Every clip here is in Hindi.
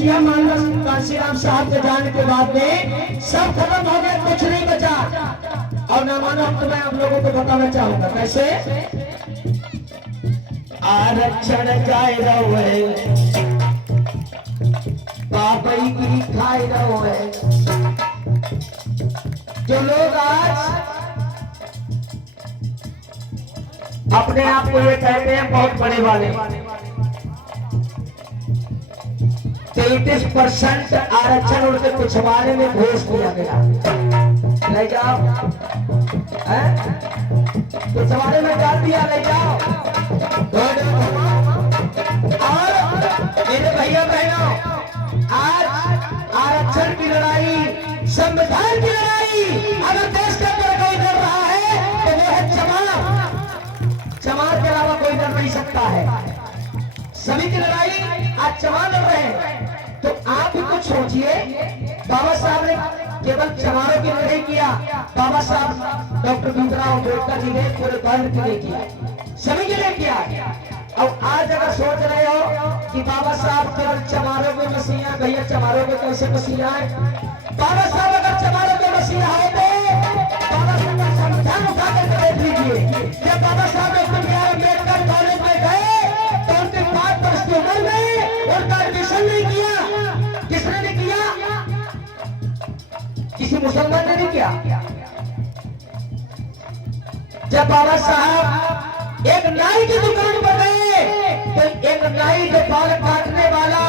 मसीहा मान लो कांशीराम साहब के जाने के बाद में सब खत्म हो गया, कुछ नहीं बचा। और ना मानो अब तो मैं आप लोगों को बताना चाहूंगा कैसे। आरक्षण जाए रहे बाबई की खाए रहे। जो लोग आज अपने आप को ये कहते हैं बहुत बड़े वाले, 33% आरक्षण उनके पिछवाड़े में घोष दिया गया। ले जाओ, पिछवाड़े में डाल दिया, ले जाओ। और मेरे भैया बहनों, आज आरक्षण की लड़ाई, संविधान की लड़ाई अगर देश के अंदर कोई लड़ रहा है तो वो है चमार। चमार के अलावा कोई लड़ नहीं सकता है। सभी की लड़ाई आज चमार लड़ रहे हैं। तो आप भी कुछ सोचिए, बाबा साहब ने केवल चमारों की लड़ाई किया, बाबा साहब डॉक्टर भीमराव अम्बेडकर जी ने पूरे वर्ल्ड के लिए किया, सभी के लिए किया। और आज अगर सोच रहे हो कि बाबा साहब केवल चमारों के मसीहा, भैया चमारों के कैसे मसीहा है? बाबा साहब अगर चमारों के मसीहा होते, बाबा साहब का संविधान उठा करके देख लीजिए। जब बाबा साहब डॉक्टर भीमराव अम्बेडकर कॉलेज में गए तो उनके 5 वर्ष की उम्र में उनका एडमिशन नहीं किया। किसने नहीं किया? किसी मुसलमान ने नहीं किया। जब बाबा साहब एक नाई की दुकान पर गए तो एक नाई के बाल काटने वाला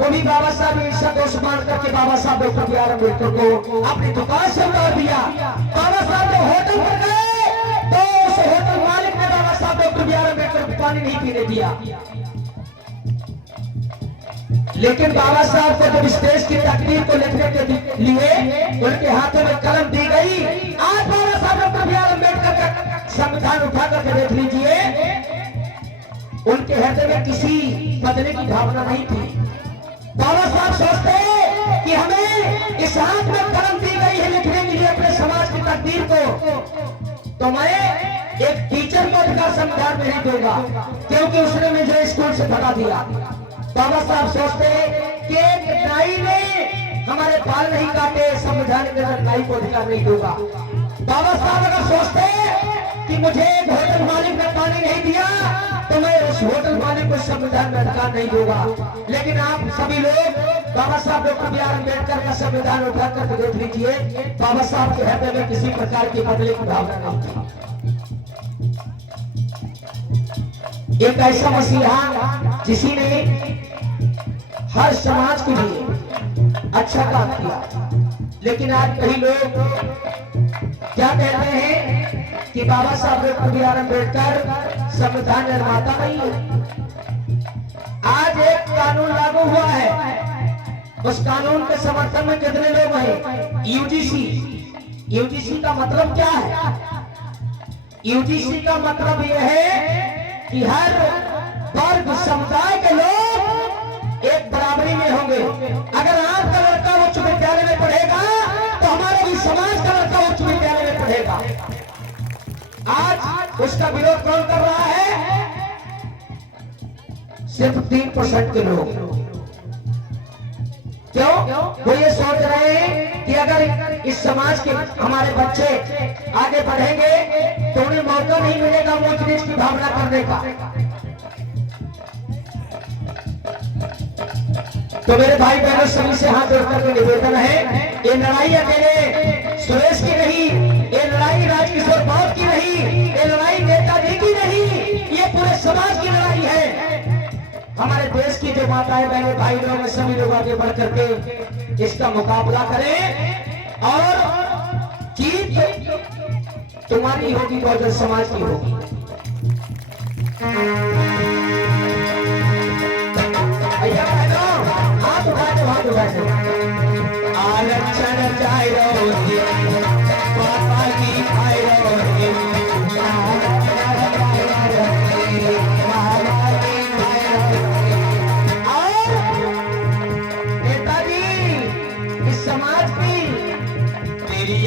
वो भी बाबा साहब ने ईर्ष्या दोष मान करके बाबा साहब डॉक्टर भीमराव अम्बेडकर को अपनी दुकान से उतार दिया। बाबा साहब जब होटल पर गए तो उस होटल मालिक ने बाबा साहब डॉक्टर भीमराव अम्बेडकर को पानी नहीं पीने दिया। लेकिन बाबा साहब को जब इस देश की तकदीर को लिखने के लिए उनके हाथों में कलम दी गई, आज बाबा साहब डॉक्टर भीमराव अम्बेडकर का संविधान उठा करके देख लीजिए, उनके हृदय में किसी बदले की भावना नहीं थी। बाबा साहब सोचते कि हमें इस हाथ में कलम दी गई है लिखने के लिए अपने समाज की तकदीर को, तो मैं एक टीचर को अधिकार संविधान में नहीं दूंगा क्योंकि उसने मुझे स्कूल से भगा दिया। बाबा साहब सोचते कि एक नाई ने हमारे बाल नहीं काटे, संविधान के अंदर नाई को अधिकार नहीं दूंगा। बाबा साहब अगर सोचते कि मुझे एक होटल मालिक ने पानी नहीं दिया तो मैं उस होटल मालिक को संविधान में अधिकार नहीं दूंगा। लेकिन आप सभी लोग बाबा साहब डॉक्टर भीमराव अम्बेडकर का संविधान उठा कर देख लीजिए, बाबा साहब के हृदय में किसी प्रकार की बदले की भावना नहीं थी। एक ऐसा मसीहा जिसने हर समाज के लिए अच्छा काम किया। लेकिन आज कई लोग क्या कहते हैं कि बाबा साहब डॉक्टर भीमराव अम्बेडकर संविधान निर्माता नहीं है। आज एक कानून लागू हुआ है, उस कानून के समर्थन में कितने लोग हैं? यूजीसी। यूजीसी का मतलब क्या है? यूजीसी का मतलब यह है कि हर वर्ग समुदाय के लोग एक बराबरी में होंगे। अगर आपका लड़का उच्च विद्यालय में पढ़ेगा तो हमारे भी समाज का लड़का उच्च विद्यालय में पढ़ेगा। आज उसका विरोध कौन कर रहा है? सिर्फ 3% के लोग। क्यों? वो ये सोच रहे हैं कि अगर इस समाज के हमारे बच्चे आगे बढ़ेंगे तो उन्हें मौका नहीं मिलेगा ऊंच नीच की भावना करने का। तो मेरे भाई बहनों सभी से हाथ जोड़कर के निवेदन है, ये लड़ाई अकेले सुरेश की नहीं, ये लड़ाई राजकिशोर बाबू की नहीं, ये लड़ाई नेताजी की नहीं, ये पूरे समाज की लड़ाई है। हमारे देश की जो माताएं बहनें भाई लोग सभी लोग आगे बढ़ करके इसका मुकाबला करें और जीत तुम्हारी होगी बहुजन समाज की होगी। भैया बहनों हाथ उठा दो, हाथ उठा दो। आरक्षण चाहे रहोगे पापा की खाए रहोगे,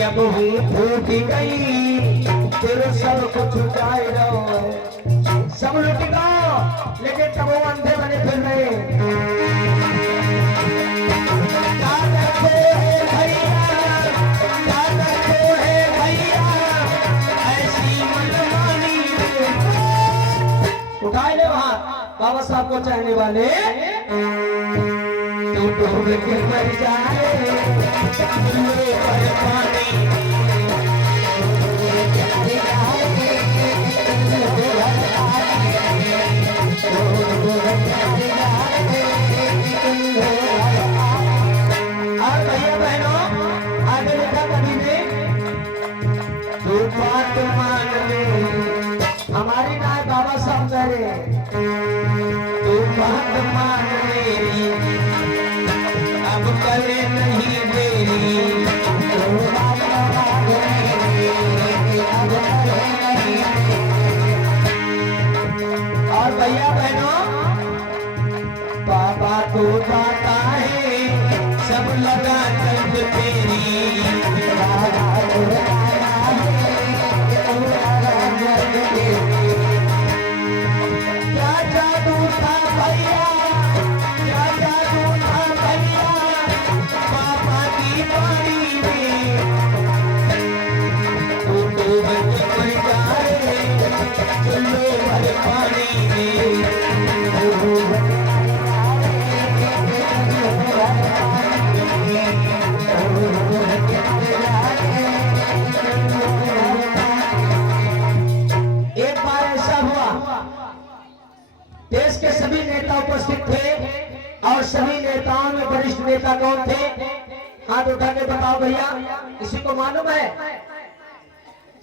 अब हूँ फूट गई तेरे सब कुछ जाए रहो, सब लुट गो लेकिन तब वो अंधे बने फिर रहे। उठाए ले वहां बाबा साहब को चाहने वाले तू डूब के मर जाए और भैया बहनों आगे लिखा कभी भी तू बात मान ले हमारी ना बाबा साहब कह रहे तू बात मान मेरी अब करे नहीं देरी और भैया बहनों बाबा तो जाता है सब लगा चंद तेरी क्या जादू था भैया क्या जादू था भैया बाबा की बाड़ी में तू डूब के मर जाए चलो भर पानी में एक बार ऐसा हुआ देश के सभी नेता उपस्थित थे और सभी नेताओं में वरिष्ठ नेता कौन थे हाथ उठा के बताओ भैया किसी को मालूम है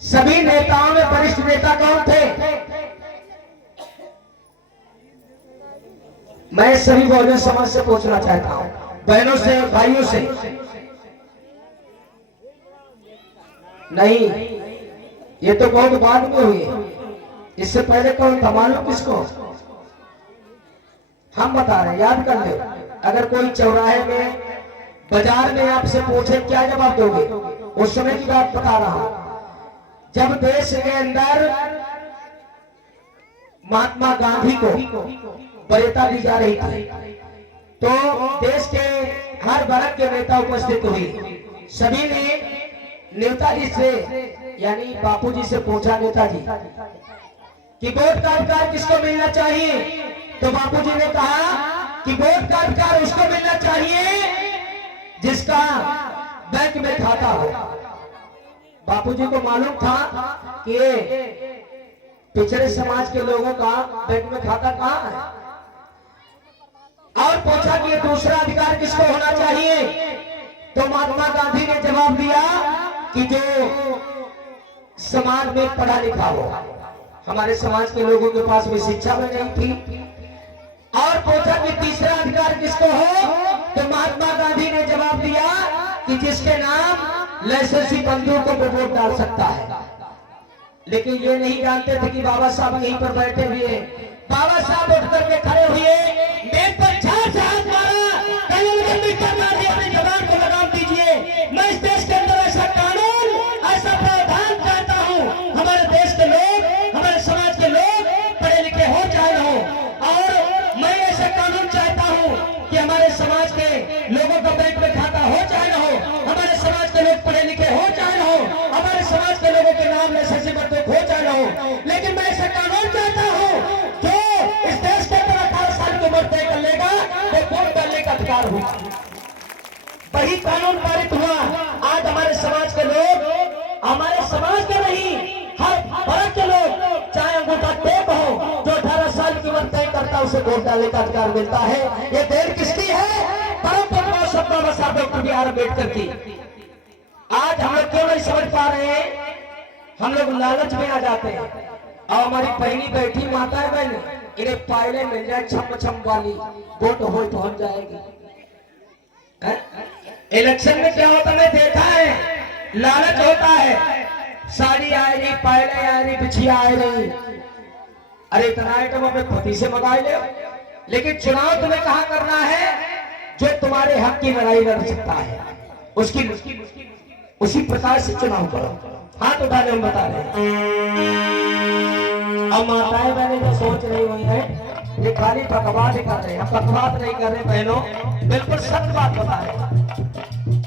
सभी नेताओं में वरिष्ठ नेता कौन थे मैं सभी बहुजन समाज से पूछना चाहता हूं बहनों से और भाइयों से नहीं ये तो बहुत बाद में हुई इससे पहले कौन था मालूम किसको हम बता रहे हैं याद कर ले अगर कोई चौराहे में बाजार में आपसे पूछे क्या जवाब दोगे उस समय की बात बता रहा हूं जब देश के अंदर महात्मा गांधी को वरीयता दी जा रही थी तो देश के हर वर्ग के नेता उपस्थित हुए सभी ने नेताजी से यानी बापूजी से पूछा नेताजी कि वोट का अधिकार किसको मिलना चाहिए तो बापूजी ने कहा कि वोट का अधिकार उसको मिलना चाहिए जिसका बैंक में खाता हो बापूजी को मालूम था कि पिछड़े समाज के लोगों का बैंक में खाता कहाँ है और पूछा कि दूसरा अधिकार किसको होना चाहिए तो महात्मा गांधी ने जवाब दिया कि जो समाज में पढ़ा लिखा हो हमारे समाज के लोगों के पास में शिक्षा में नहीं थी और पूछा कि तीसरा अधिकार किसको हो तो महात्मा गांधी ने जवाब दिया कि जिसके नाम लाइसेंसी बंदूकों पर वोट डाल सकता है लेकिन ये नहीं जानते थे कि बाबा साहब यहीं पर बैठे हुए बाबा साहब उठ करके खड़े हुए मेज पर झाड़ से हाथ मारा कलमबंदी करना अपनी जबान को लगाम दीजिए मैं इस देश के अंदर ऐसा कानून ऐसा प्रावधान चाहता हूँ हमारे देश के लोग हमारे समाज के लोग पढ़े लिखे हो चाहे न हो और मैं ऐसा कानून चाहता हूँ कि हमारे समाज के लोगों का बैंक में खाता हो चाहे न हो हमारे समाज के लोग पढ़े लिखे हो चाहे न हो हमारे समाज के लोगों के नाम लाइसेंसी बंदूक हो चाहे न हो लेकिन मैं ऐसा कानून चाहता हूँ जो इस देश के अंदर 18 साल की उम्र तय कर लेगा वो वोट डालने का अधिकार होगा वही कानून पारित हुआ आज हमारे समाज के लोग हमारे समाज के नहीं हर वर्ग के लोग चाहे अंगूठा टेप हो जो 18 साल की उम्र तय करता है उसे वोट डालने का अधिकार मिलता है ये देर किसकी है परम पूज्य बाबा साहब डॉक्टर बी आर अम्बेडकर की आज हम लोग क्यों नहीं समझ पा रहे हैं हम लोग लालच में आ जाते हैं और हमारी बहनी बैठी माता है बहन इन्हें पायले मिल जाए छम छम वाली वोट हो पहुंच जाएगी इलेक्शन में क्या होता है देखा है लालच होता है साड़ी आए नहीं पायले आए नहीं बिछिया आए नहीं अरे इतना आइटम अपने पति से मंगा ले लेकिन चुनाव तुम्हें कहाँ करना है जो तुम्हारे हक की लड़ाई लड़ सकता है उसकी उसी प्रकार से चुनाव करो हाथ उठा ले हम बता रहे अब माताएं मैंने जो सोच रही हुई है ये खाली बकवास कर रहे हैं हम बकवास नहीं कर रहे बहनों बिल्कुल सत्य बात बता रहे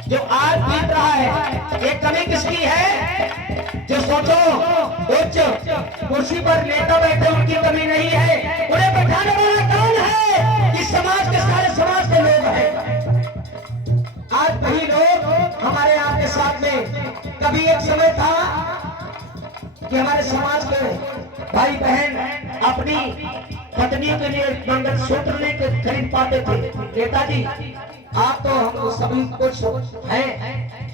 जो आज बीत रहा है ये कमी किसकी है जो सोचो उच्च कुर्सी पर नेता बैठे उनकी कमी नहीं है कभी एक समय था कि हमारे समाज के भाई बहन अपनी पत्नियों के लिए मंगलसूत्र नहीं खरीद पाते थे। नेताजी आप तो हम सभी कुछ है,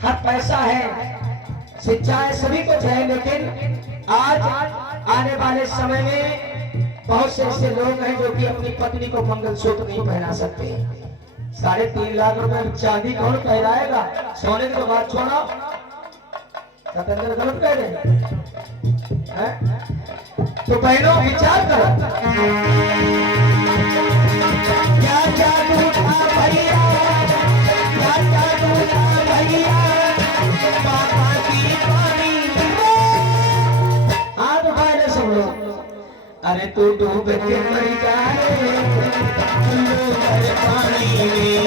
हर पैसा है, शिक्षा है, सभी कुछ है, लेकिन आज आने वाले समय में बहुत से ऐसे लोग हैं जो कि अपनी पत्नी को मंगलसूत्र नहीं पहना सकते। 3.5 लाख रुपए चांदी कौन पहनाएगा? सोने की तो बात छोड़ो, सतेंद्र गलत कह रहे हैं। तो बहनों विचार करो, क्या जादू था भैया, क्या जादू था भैया, बाबा की पानी। हाथ उठाए ले सब लोग। अरे तू डूब के मर जाए पानी में,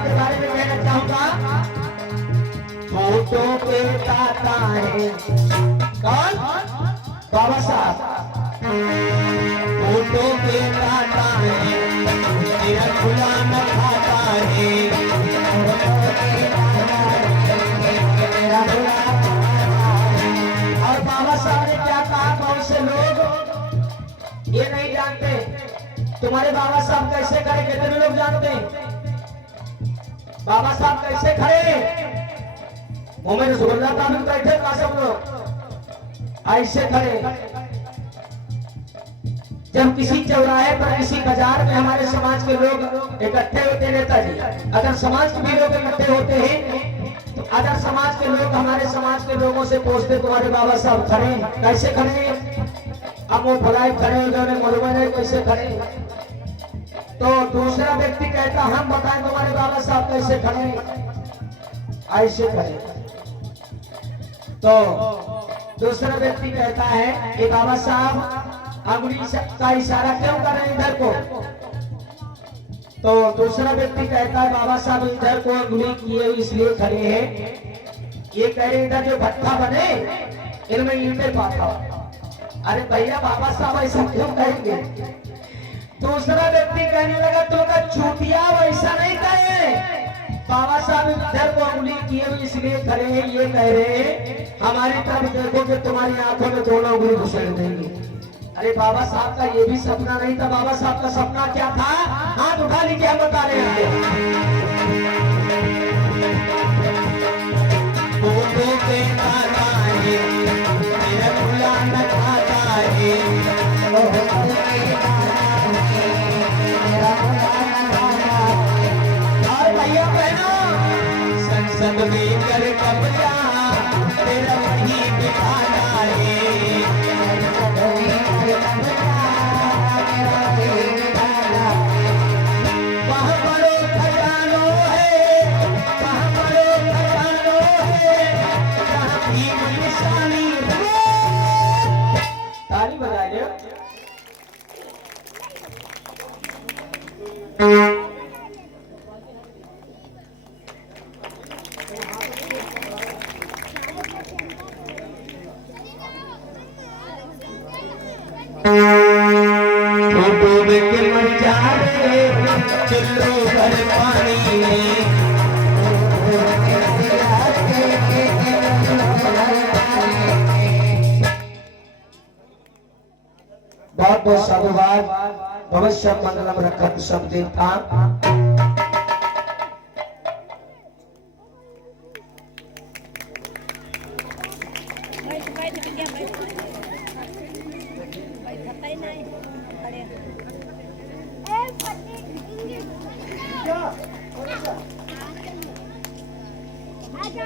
के बारे में कहना चाहूंगा। फोटो के दाता है कौन? बाबा साहब। फोटो के दाता है, तेरा खुला न खाता है, और बाबा साहब ने क्या कहा? कौन से लोग ये नहीं जानते तुम्हारे बाबा साहब कैसे खड़े? कितने लोग जानते हैं बाबा साहब कैसे खड़े? मोमेन सुगंधा ताबिक बैठे का सब लोग ऐसे खड़े। जब किसी चौराहे पर, किसी बाजार में हमारे समाज के लोग इकट्ठे होते हैं, नेताजी अगर समाज के भी लोग इकट्ठे होते हैं तो अगर समाज के लोग हमारे समाज के लोगों से पूछते तुम्हारे बाबा साहब खड़े कैसे खड़े? अब वो भलाई खड़े उन्होंने मधुबन कैसे खड़े? तो दूसरा व्यक्ति कहता हम बताएं तुम्हारे बाबा साहब कैसे खड़े? ऐसे खड़े। तो दूसरा व्यक्ति कहता है कि बाबा साहब अंगुली का इशारा क्यों कर रहे हैं इधर को? तो दूसरा व्यक्ति कहता है बाबा साहब इधर को अंगुली किए इसलिए खड़े हैं, ये कह रहे इधर जो भट्टा बने इनमें ईंटें पाता। अरे भैया बाबा साहब ऐसा क्यों कहेंगे? दूसरा व्यक्ति कहने लगा तो का चूतिया वैसा नहीं कहे, बाबा साहब इधर को उंगली किए हुए इसलिए खड़े हैं, ये कह रहे हैं हमारी तरफ देखो कि तुम्हारी आंखों में दोनों उंगली घुसेड़ देंगे। अरे बाबा साहब का ये भी सपना नहीं था। बाबा साहब का सपना क्या था? हाथ उठा लीजिए, हम बता रहे हैं। संसद में कर कब्जा तेरा वही बिठाना है, वहाँ बड़ो खजानो है, वहाँ बड़ो खजानो है, जहाँ भी निशानी। ताली बजाइए। डूब के मर जा रे चलो घर पानी में, बहुत बहुत साधुवाद। भविष्य मंगलम रखत सब देवता।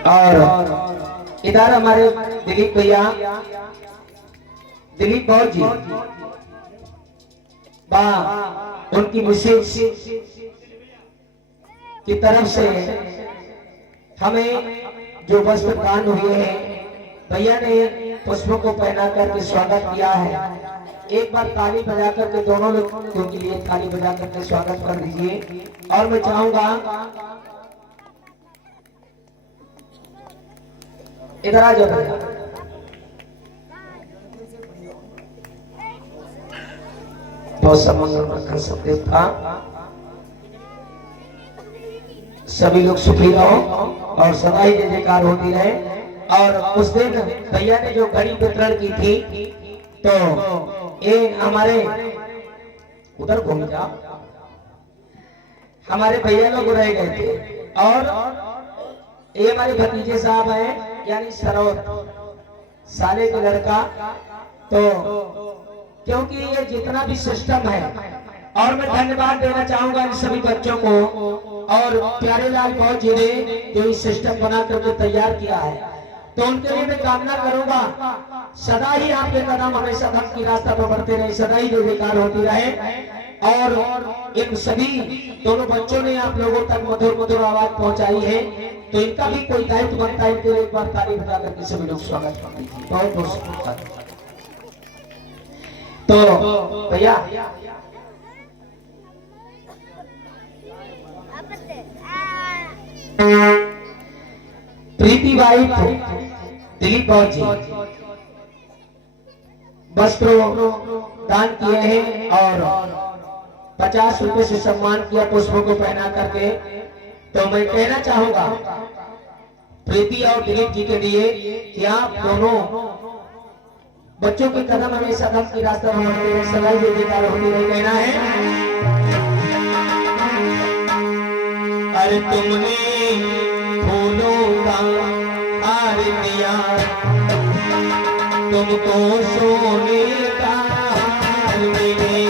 और इधर हमारे दिलीप भैया, दिलीप भाव जी उनकी मिसेज की तरफ से हमें जो वस्त्र दान हुए हैं, भैया ने पुष्पों को पहना करके स्वागत किया है। एक बार ताली बजा करके दोनों लोगों के लिए ताली बजा करके स्वागत कर दीजिए। और मैं चाहूंगा इधर आ जाओ भैया। बहुत सब मंगल रखा सब देवता, सभी लोग सुखी रहो और सदा ही जय जयकार होती रहे। और उस दिन भैया ने जो घड़ी वितरण की थी, तो ये हमारे उधर घूम जाओ, हमारे भैया लोग रह गए थे और ये हमारे भतीजे साहब हैं, यानी सरोज साले का लड़का। तो क्योंकि ये जितना भी सिस्टम है, और मैं धन्यवाद देना चाहूंगा इन सभी बच्चों को और प्यारे लाल बहुत जी ने जो इस सिस्टम बना करके तैयार किया है, तो उनके लिए मैं कामना करूंगा सदा ही आपके कदम हमेशा धर्म की रास्ता पर बढ़ते रहे, सदा ही बेकार होती रहे। और इन सभी दोनों बच्चों ने आप लोगों तक मधुर मधुर आवाज पहुंचाई है, तो इनका भी कोई दायित्व बनता है। इनके लिए एक बार ताली बजा करके सभी लोग स्वागत कर दीजिए। बहुत बहुत शुक्रिया। तो भैया प्रीति भाई दिलीप बहुत जी वस्त्र दान किए हैं और 50 रुपए से सम्मान किया पुष्पों को पहना करके। तो मैं कहना चाहूंगा प्रीति और दिलीप जी के लिए कि आप दोनों बच्चों के कदम हमेशा धर्म की रास्ता में बढ़ते रहे, सदा जय जयकार होती रहे। कहना है अरे तुमने फूलों का हार दिया, तुमको सोने का हार मिले,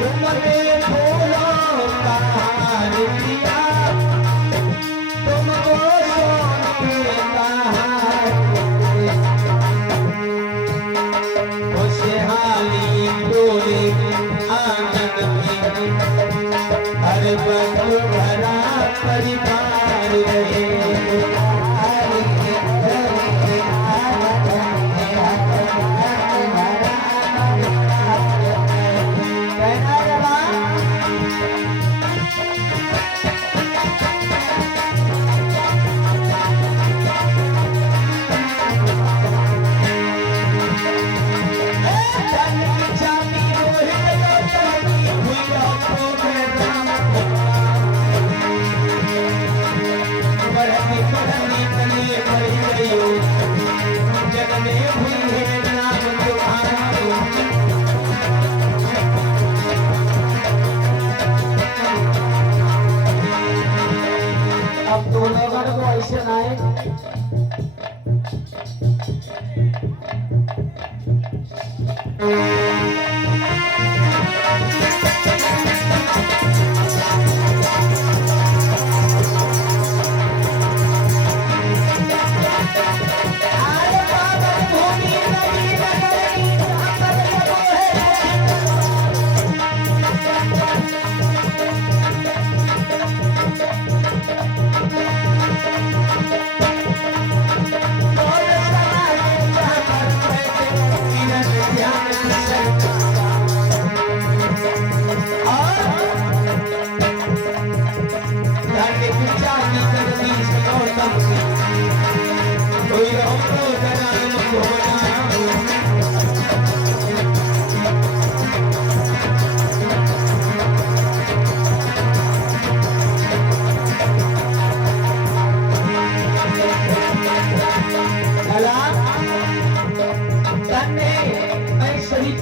तुमने फूलों का हार दिया, तुमको सोने का हार मिले, खुशहाली डोले आंगन में, हर बंद भरा परिवार रहे। अब दो लोगों को ऐसे लाए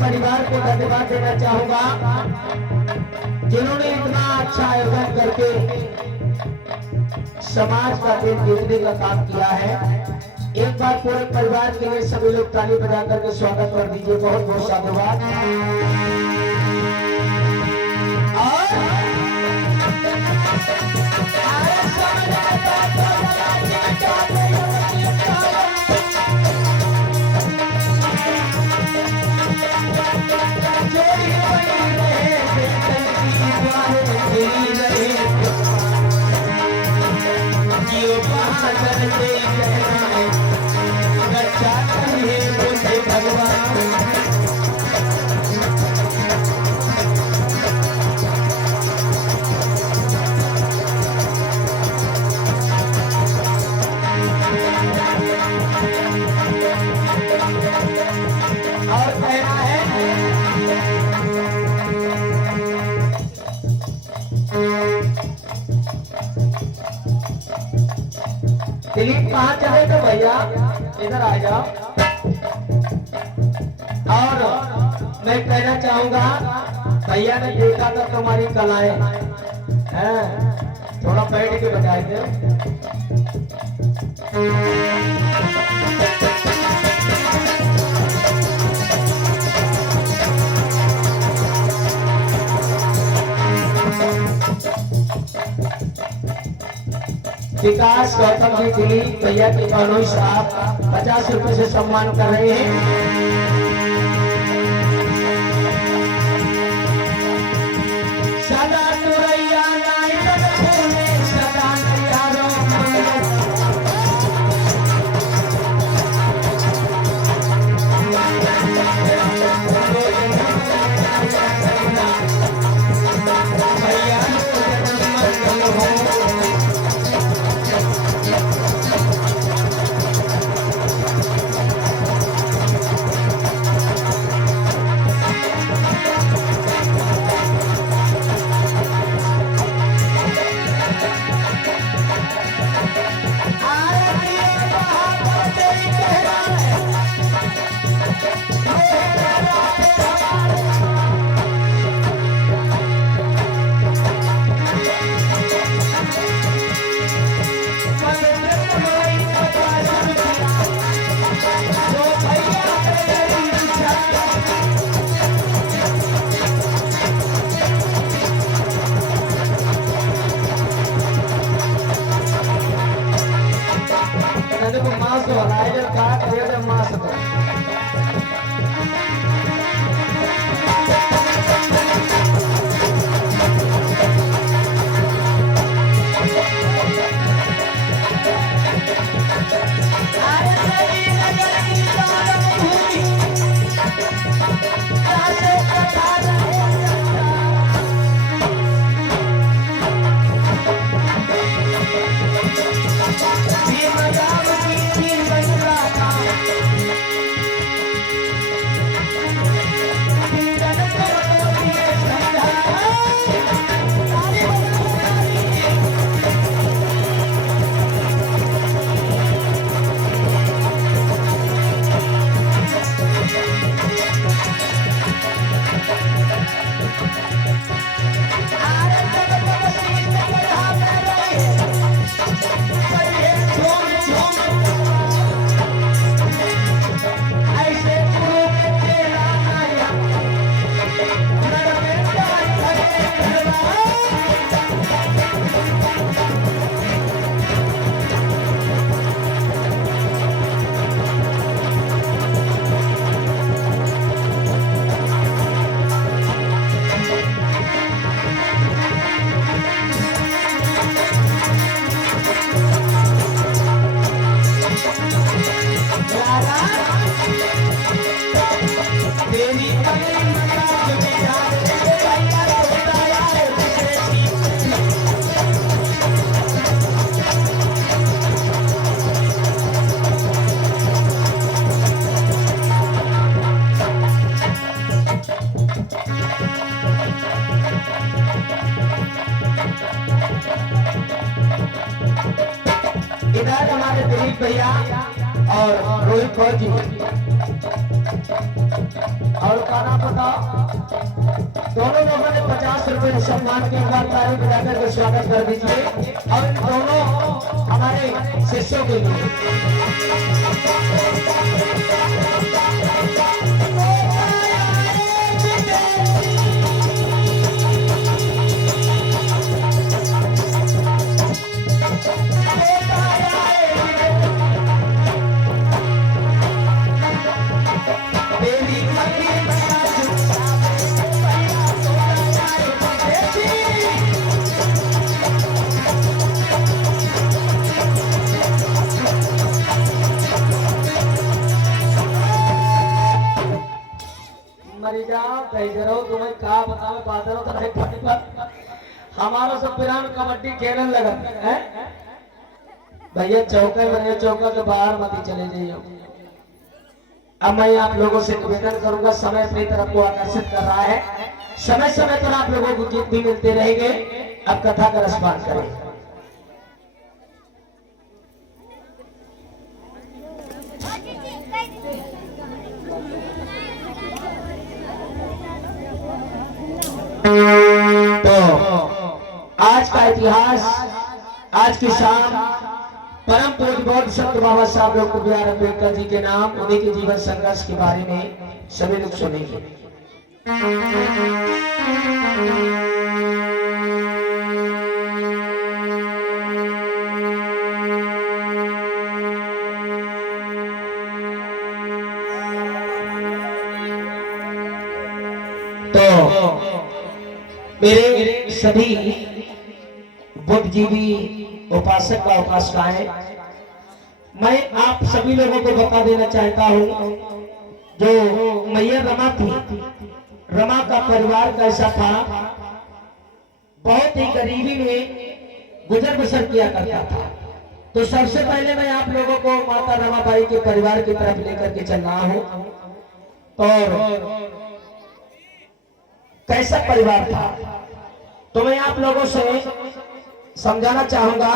परिवार को धन्यवाद देना चाहूंगा जिन्होंने इतना अच्छा आयोजन करके समाज का दिन देखने का काम किया है। एक बार पूरे परिवार के लिए सभी लोग ताली बजा करके स्वागत कर दीजिए। बहुत बहुत साधुवाद। भगवान दिलीप कहाँ चले तो भैया इधर आ जाओ। और मैं कहना चाहूंगा भैया ने देखा था तुम्हारी कलाएं हैं, थोड़ा बैठ के बजाए थे। विकास गौतम जी दिलीप भैया के मनोज साहब 50 रुपए से सम्मान कर रहे हैं। सदा तुरैया नायक फूले सदा नैयारो मास हो रहा है का करिए मास हो इधर हमारे दिलीप भैया और रोहित फौजी और खाना बताओ दोनों लोगों ने 50 रुपए सम्मान की बार ताली बजाकर के स्वागत कर दीजिए और इन दोनों हमारे शिष्यों के लिए मरी जाओ कहो तुम्हें का बताओ बादरों तो नहीं पड़ेगा हमारा सब पिरान कबड्डी खेलने लगा है भैया चौके बने चौका के बाहर मत ही चले जाइए। अब मैं आप लोगों से निवेदन करूंगा समय अपनी तरफ को आकर्षित कर रहा है समय समय पर आप लोगों को गीत भी मिलते रहेंगे। अब कथा का रसपान करें। इतिहास आज की शाम परम पूज्य बौद्ध संत बाबा साहब doctor B are Ambedkar ji के नाम उन्हीं के जीवन संघर्ष के बारे में सभी लोग सुनेंगे। तो मेरे सभी बुद्धिजीवी उपासक व उपासिकाएं, मैं आप सभी लोगों को बता देना चाहता हूं, जो मैया रमा थी, रमा का परिवार कैसा था, बहुत ही गरीबी में गुजर बसर किया करता था। तो सबसे पहले मैं आप लोगों को माता रमाबाई के परिवार की तरफ लेकर के चल रहा हूं। और कैसा परिवार था तो मैं आप लोगों से समझाना चाहूंगा।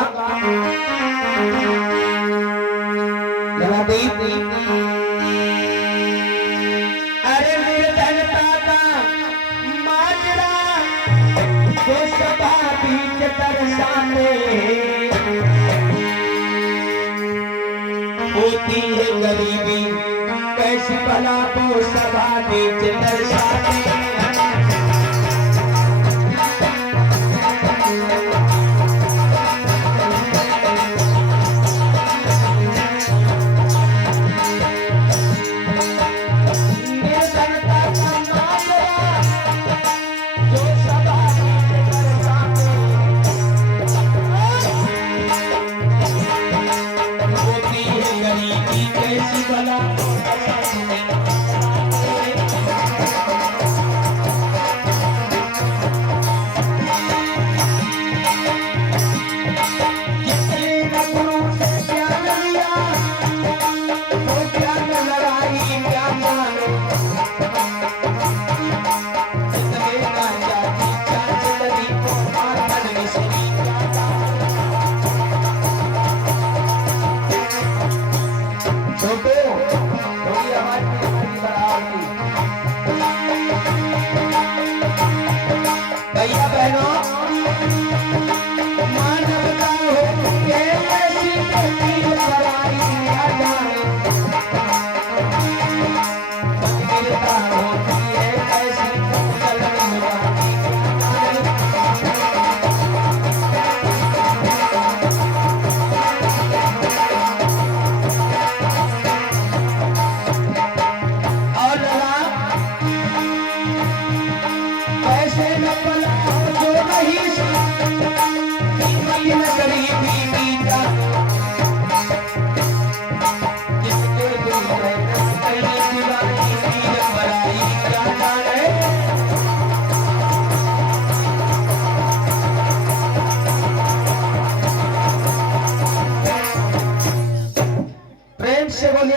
अरे मेरे जनता का माजरा तो सभा बीच तरसाने होती है गरीबी कैसी भला तो सभा बीच तरसाने।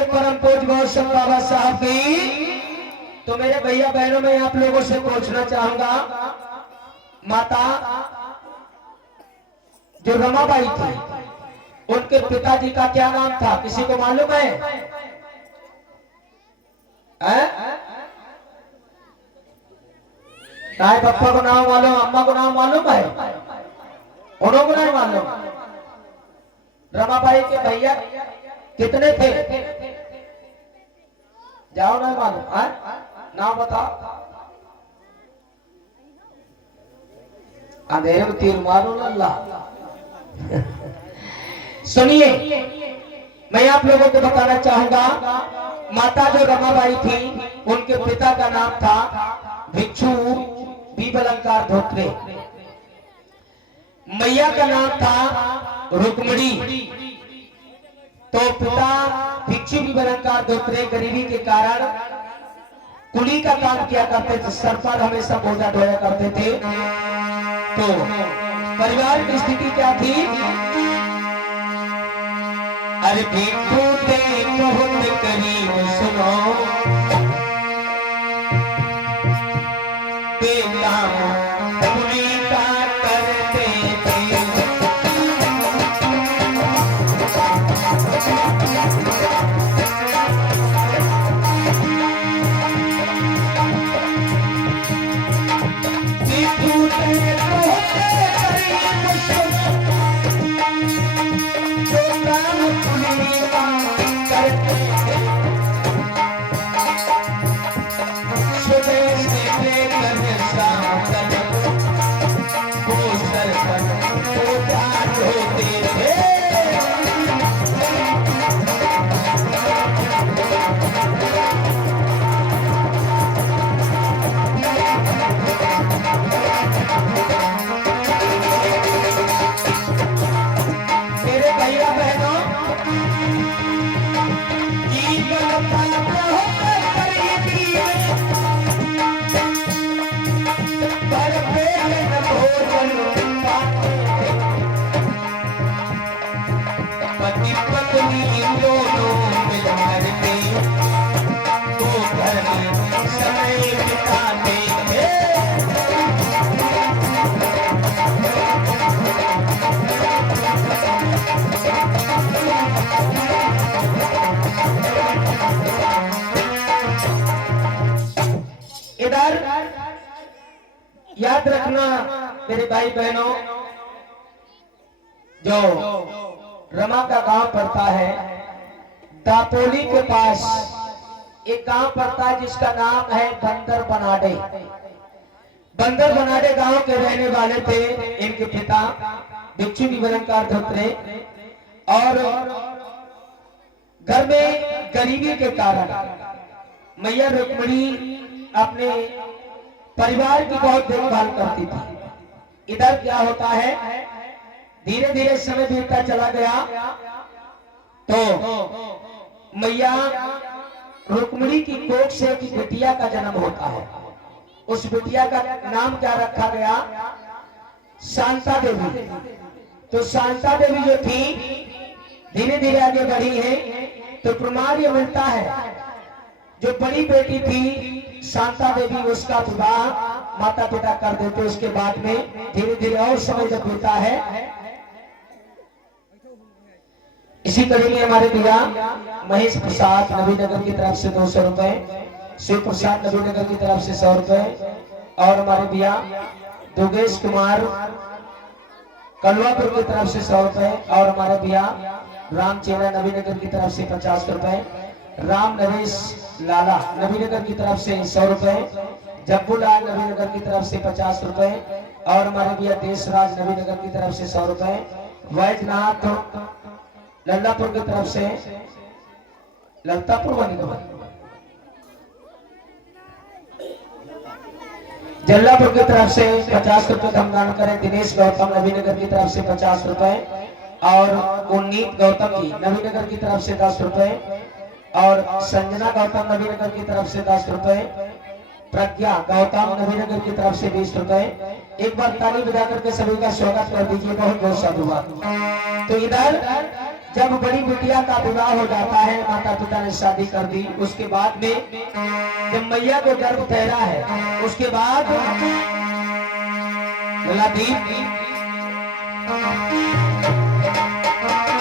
परम पूज्य गौर बाबा साहब की। तो मेरे भैया बहनों में आप लोगों से पूछना चाहूंगा, माता जो रमाबाई थी उनके पिताजी का क्या नाम था, किसी को मालूम है? ताए पप्पा को नाम मालूम, अम्मा को नाम मालूम है? उन्हों को नहीं मालूम। रमाबाई के भैया कितने थे? जाओ नहीं मालूम, नाम बताओ। अंधेरे में तीर मारो अल्लाह। सुनिए, मैं आप लोगों को बताना चाहूंगा, माता जो रमाबाई थी उनके पिता का नाम था भिक्षु बीबलंकार धोत्रे, मैया का नाम था रुक्मणी। तो पिता भिक्षु बीबलंकार धोत्रे गरीबी के कारण कुली का काम किया करते थे, सर पर हमेशा बोझा ढोया करते थे। तो परिवार की स्थिति क्या थी? अरे भिक्षु ते बहुत करीब सुनो, पिता कुली का करते थे। भिक्षु ते बहुत करीब पति पत्नी दोनों मिलकर के वो घर समय बिताते थे। इधर याद रखना मेरे भाई बहनों, जो रमा का गांव पड़ता है दापोली के पास, एक गांव पड़ता है जिसका नाम है बंदर बनाडे। बंदर बनाडे गांव के रहने वाले थे इनके पिता भिक्षु निवरंकार धोत्रे, और घर में गरीबी के कारण मैया रुक्मिणी अपने परिवार की बहुत देखभाल करती थी। इधर क्या होता है, धीरे धीरे समय बीतता चला गया तो मैया रुक्मिणी की कोख से एक बिटिया का जन्म होता है। उस बिटिया का नाम क्या रखा गया, शांता देवी। तो शांता देवी जो थी धीरे धीरे आगे बढ़ी है, तो प्रमाण ये मिलता है जो बड़ी बेटी थी शांता देवी उसका विवाह माता पिता कर देते। उसके बाद में धीरे धीरे और समय जब बीता है, इसी तरह में हमारे भैया महेश प्रसाद नवीनगर की तरफ से 200 रुपए, शिव प्रसाद नवीनगर की तरफ से 100 रुपए, और हमारे भैया दुगेश कुमार कलवापुर की तरफ से 100 रुपए, और हमारे भैया राम चेरा नवीनगर की तरफ से 50 रुपए, राम नरेश लाला नवीनगर की तरफ से 100 रुपए, जब्बू लाल नवीनगर की तरफ से 50 रुपए, और हमारे भैया देशराज नवीनगर की तरफ से 100 रुपए, वैद्यनाथ लल्लापुर की तरफ से ललतापुर जल्लापुर की तरफ से 50 रुपए हम दान करें। दिनेश गौतम नवीनगर की तरफ से 50 रुपए, और उन्नीत गौतम जी नवीनगर की तरफ से 10 रुपए, और संजना गौतम नवीनगर की तरफ से 10 रुपए, प्रज्ञा गौतम नवीनगर की तरफ से 20 रुपए। एक बार ताली बजा करके सभी का स्वागत कर दीजिए, बहुत बहुत साधुवाद। तो इधर जब बड़ी बिटिया का विवाह हो जाता है, माता पिता ने शादी कर दी, उसके बाद में जब मैया को गर्भ ठहरा है, उसके बाद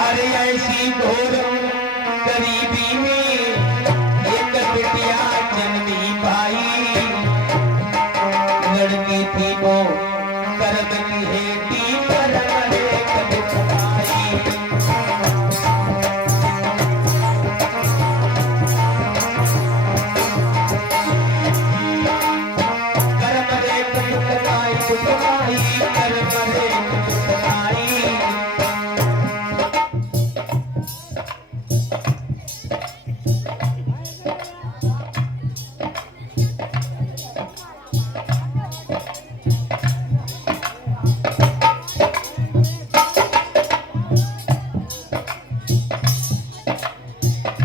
अरे ऐसी घोर गरीबी में एक बिटिया जन्मी पाई, लड़की थी वो कर्म की हेटी पर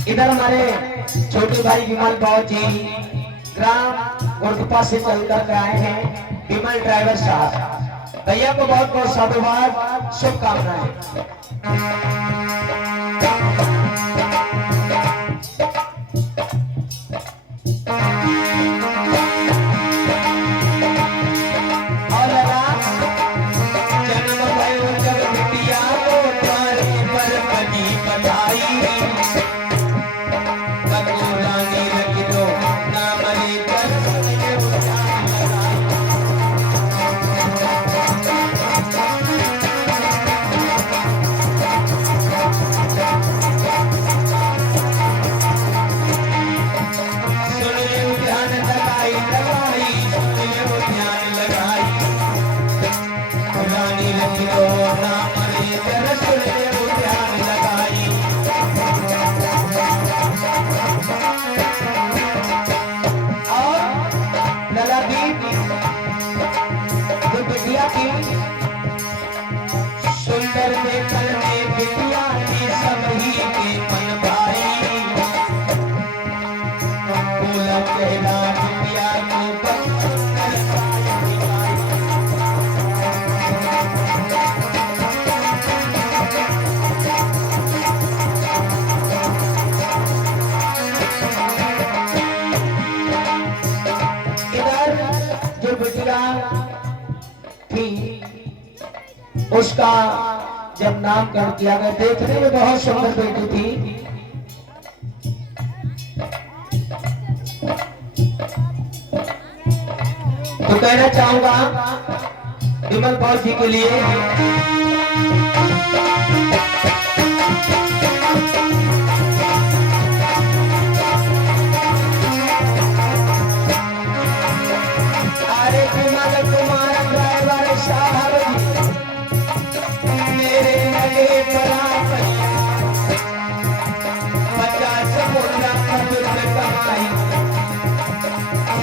इधर हमारे छोटे भाई विमल बहुत जी ग्राम गोरखपा से चल कर आए हैं। विमल ड्राइवर साहब, भैया को बहुत बहुत साधुवाद, शुभकामनाएं। उसका जब नामकरण किया गया, देखने में बहुत सुंदर बेटी थी। तो कहना चाहूंगा विमल कौर जी के लिए अरे विमल कुमार ड्राइवर साहब मेरे नए बड़ा 50 मुद्रा कमाई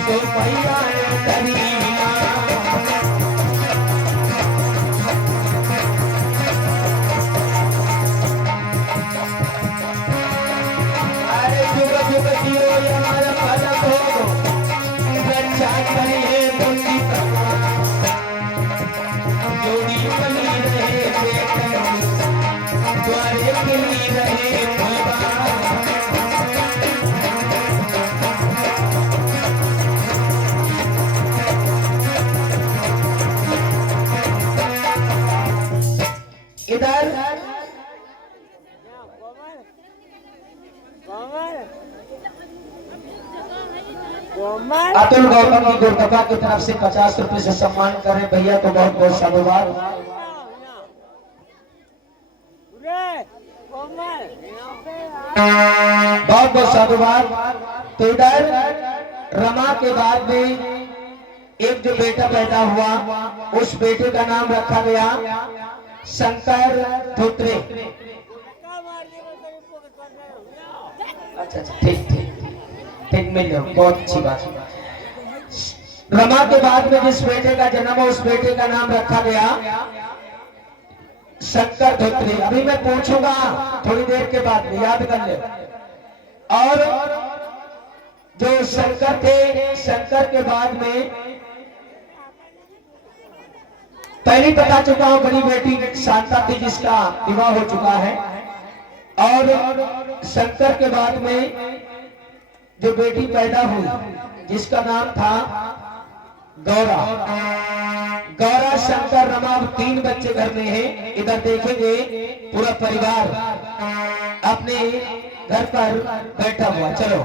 तो भैया इधर अतुल गौतम की गुरुकृपा की तरफ से 50 रुपए से सम्मान करें भैया, तो बहुत बहुत साधुवाद। बहुत बहुत साधुवाद। तो इधर रमा के बाद में एक जो बेटा पैदा हुआ, उस बेटे का नाम रखा गया शंकर धोत्रे। अच्छा ठीक ठीक ठीक, मिल जाओ, बहुत अच्छी बात। रमा के बाद में जिस बेटे का जन्म हो, उस बेटे का नाम रखा गया शंकर धोत्रे। अभी मैं पूछूंगा थोड़ी देर के बाद में, याद कर ले। और जो शंकर थे, शंकर के बाद में पहले बता चुका हूं, बड़ी बेटी शांता थी जिसका विवाह हो चुका है। और शंकर के बाद में जो बेटी पैदा हुई जिसका नाम था गौरा। गौरा शंकर रमा, 3 बच्चे घर में हैं। इधर देखेंगे पूरा परिवार अपने घर पर बैठा हुआ। चलो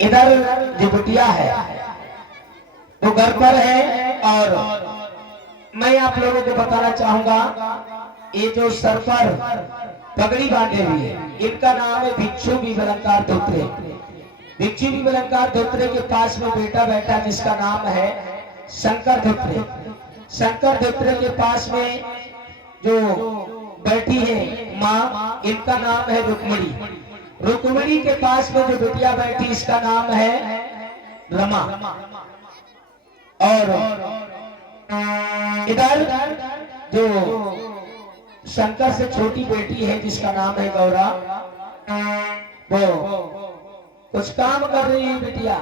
इधर जो बिटिया है वो घर पर है। और मैं आप लोगों को बताना चाहूंगा, ये जो सर पर पगड़ी बांधे हुई है, इनका नाम है भिक्षु विमलंकार धोत्रे। भिक्षु विमलंकार धोत्रे के पास में बेटा बैठा जिसका नाम है शंकर धोत्रे। शंकर धोत्रे के पास में जो बैठी है माँ, इनका नाम है रुक्मणी। रुक्मणी के पास में जो बिटिया बैठी, इसका नाम है रमा। और इधर जो शंकर से छोटी बेटी है जिसका नाम है गौरा, वो कुछ काम कर रही है बिटिया।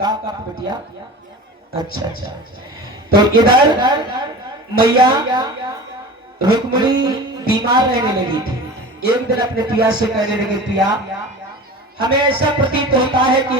का बिटिया? अच्छा अच्छा। तो इधर मैया रुक्मणी बीमार रहने लगी थी। एक दिन अपने पिया से कहने लगे, पिया हमें ऐसा प्रतीत होता है कि